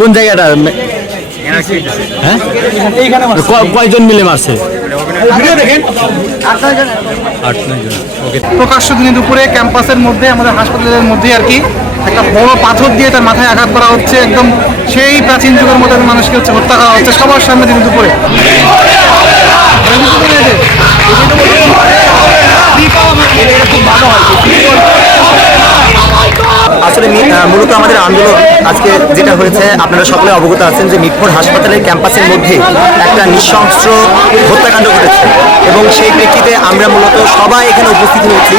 কোন জায়গাটা? হ্যাঁ? কয়জন মিলে মারছে? প্রকাশ্য দিনে দুপুরে ক্যাম্পাসের মধ্যে আমাদের হাসপাতালের মধ্যে আর কি একটা বড় পাথর দিয়ে তার মাথায় আঘাত করা হচ্ছে। একদম সেই প্রাচীন যুগের মতো মানুষকে হচ্ছে হত্যা করা হচ্ছে সবার সামনে দিনে দুপুরে। আসলে মি- আহ, মূলত আমাদের আন্দোলন আজকে যেটা হয়েছে, আপনারা সকলে অবগত আছেন যে মিটফোর্ড হাসপাতালের ক্যাম্পাসের মধ্যে একটা নৃশংস হত্যাকাণ্ড ঘটেছে এবং সেই প্রেক্ষিতে আমরা মূলত সবাই এখানে উপস্থিত হয়েছি।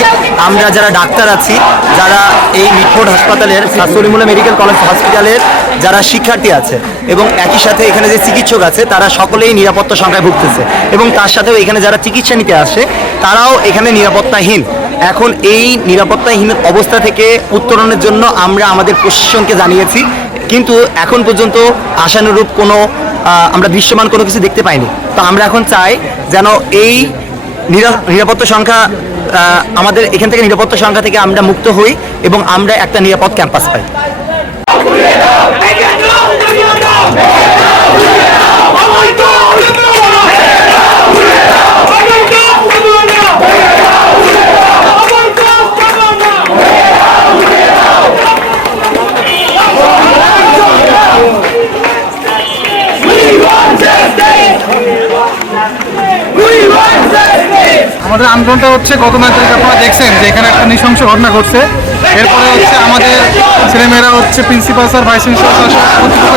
আমরা যারা ডাক্তার আছি, যারা এই মিটফোর্ড হাসপাতালের সলিমুল্লাহ মেডিকেল কলেজ হসপিটালের যারা শিক্ষার্থী আছে এবং একই সাথে এখানে যে চিকিৎসক আছে, তারা সকলেই নিরাপত্তা সংখ্যায় ভুগতেছে এবং তার সাথেও এখানে যারা চিকিৎসা নিতে আসে, তারাও এখানে নিরাপত্তাহীন। এখন এই নিরাপত্তাহীন অবস্থা থেকে উত্তরণের জন্য আমরা আমাদের প্রশাসনকে জানিয়েছি, কিন্তু এখন পর্যন্ত আশানুরূপ কোনো আমরা দৃশ্যমান কোনো কিছু দেখতে পাইনি। তো আমরা এখন চাই যেন এই নিরা- নিরাপত্তা সংখ্যা আমাদের এখান থেকে নিরাপত্তা সংখ্যা থেকে আমরা মুক্ত হই এবং আমরা একটা নিরাপদ ক্যাম্পাস পাই। আমাদের আন্দোলনটা হচ্ছে গত নয় আপনারা দেখছেন যে এখানে একটা নৃশংস ঘটনা ঘটছে। এরপরে হচ্ছে আমাদের ছেলেমেয়েরা হচ্ছে principal sir, vice principal sir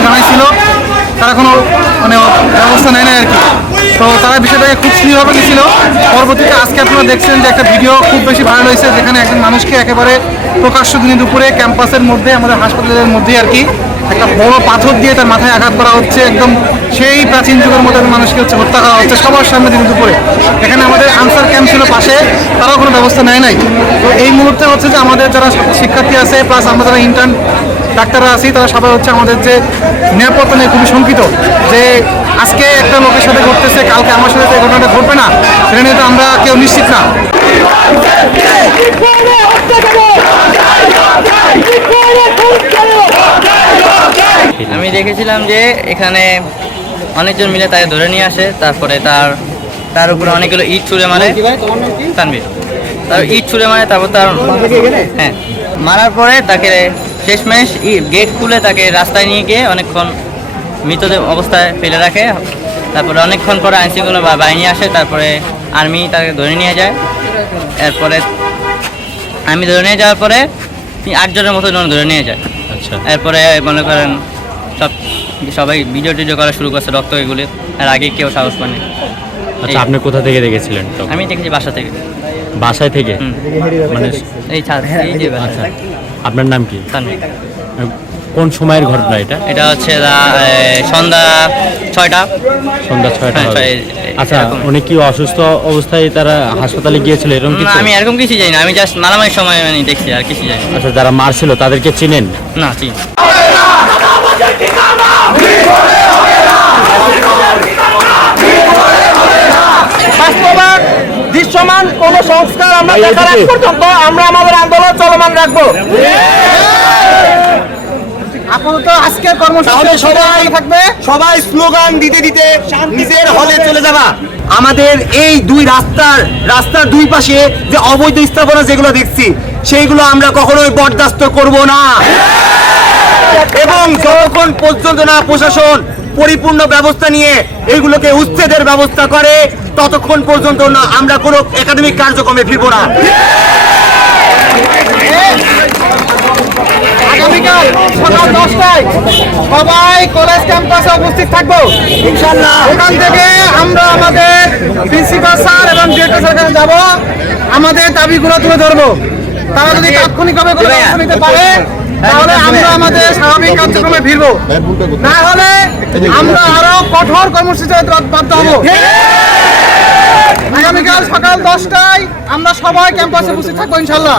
জানাইছিল। তারা কোনো মানে ব্যবস্থা নেয় না আর কি। তো তারা বিষয়টাকে খুব স্ত্রীভাবে নিয়েছিল। পরবর্তীতে আজকে আপনারা দেখছেন যে একটা ভিডিও খুব বেশি ভাইরাল হয়েছে, যেখানে একজন মানুষকে একেবারে প্রকাশ্য দিনে দুপুরে ক্যাম্পাসের মধ্যে, আমাদের হাসপাতালের মধ্যেই আর কি একটা বড় পাথর দিয়ে তার মাথায় আঘাত করা হচ্ছে, একদম সেই প্রাচীন যুগের মতো মানুষকে হচ্ছে হত্যা করা হচ্ছে সবার সামনে দিন দুপুরে এখানে আমাদের আনসার ক্যাম্প ছিল পাশে, তারাও কোনো ব্যবস্থা নেয় নাই। তো এই মুহূর্তে হচ্ছে যে আমাদের যারা শিক্ষার্থী আছে প্লাস আমরা যারা ইন্টার্ন ডাক্তাররা আছি, তারা সবাই হচ্ছে আমাদের যে নিরাপত্তা নিয়ে খুবই শঙ্কিত যে আজকে একটা লোকের সাথে ঘটতেছে, কালকে আমার সাথে যে ঘটনাটা ঘটবে না, সেটা নিয়ে তো আমরা কেউ নিশ্চিত না। দেখেছিলাম যে এখানে অনেকজন মিলে তাকে ধরে নিয়ে আসে তারপরে তার তার উপরে অনেকগুলো ইট ছুঁড়ে মারে। তানবির তার ইট ছুঁড়ে মারে তারপর তার হ্যাঁ মারার পরে তাকে শেষমেশ গেট খুলে তাকে রাস্তায় নিয়ে গিয়ে অনেকক্ষণ মৃতদেহ অবস্থায় ফেলে রাখে। তারপরে অনেকক্ষণ পরে আইনশৃঙ্খলা বা- বাহিনী আসে তারপরে আর্মি তাকে ধরে নিয়ে যায়। এরপরে আমি ধরে নিয়ে যাওয়ার পরে আটজনের মতো জন ধরে নিয়ে যায়। আচ্ছা। এরপরে মনে করেন সব সবাই ভিডিও টিডিও করা শুরু করছে রক্ত এগুলি। আর আগে কেউ সাহস পায়নি আচ্ছা আপনি কোথা থেকে দেখেছিলেন? আমি দেখেছি বাসা থেকে। বাসায় থেকে? মানে এই। আচ্ছা আপনার নাম কি? কোন সময়ের ঘটনা এটা? এটা হচ্ছে সন্ধ্যা ছয়টা। সন্ধ্যা ছয়টা হ্যাঁ, আচ্ছা উনি কি অসুস্থ অবস্থায় তারা হাসপাতালে গিয়েছিল এরকম কিছু? আমি এরকম কিছু জানি না। আমি জাস্ট মারামারির সময় মানে দেখছি আর কিছু জানি আচ্ছা যারা মারছিল তাদেরকে চিনেন? না চিনি বাস্তবায়ন দৃশ্যমান কোন সংস্কার আমরা দেখার আগ পর্যন্ত আমরা আমাদের আন্দোলন চলমান রাখব। আপাতত আজকে কর্মসূচি সবাই থাকবে। সবাই স্লোগান দিতে দিতে নিজের হলে চলে যাবা। আমাদের এই দুই রাস্তার রাস্তার দুই পাশে যে অবৈধ স্থাপনা যেগুলো দেখছি সেইগুলো আমরা কখনোই বরদাস্ত করব না। এবং যতক্ষণ পর্যন্ত না প্রশাসন পরিপূর্ণ ব্যবস্থা নিয়ে এইগুলোকে উচ্ছেদের ব্যবস্থা করে ততক্ষণ পর্যন্ত না আমরা কোনো একাডেমিক কার্যক্রমে ফিরবো না। আগামীকাল সকাল দশটায় সবাই কলেজ ক্যাম্পাসে উপস্থিত থাকব। ইনশাল্লাহ ওখান থেকে আমরা আমাদের প্রিন্সিপাল স্যার এবং ডিরেক্টর স্যার কাছে যাব। আমাদের দাবিগুলো তুলে ধরবো। তারা যদি তাৎক্ষণিকভাবে কোনো নিতে পারে তাহলে আমরা আমাদের স্বাভাবিক কার্যক্রমে ফিরবো। না হলে আমরা আরও কঠোর কর্মসূচি বাধ্য হব। আগামীকাল সকাল দশটায় আমরা সবাই ক্যাম্পাসে বসে থাকব ইনশাল্লাহ।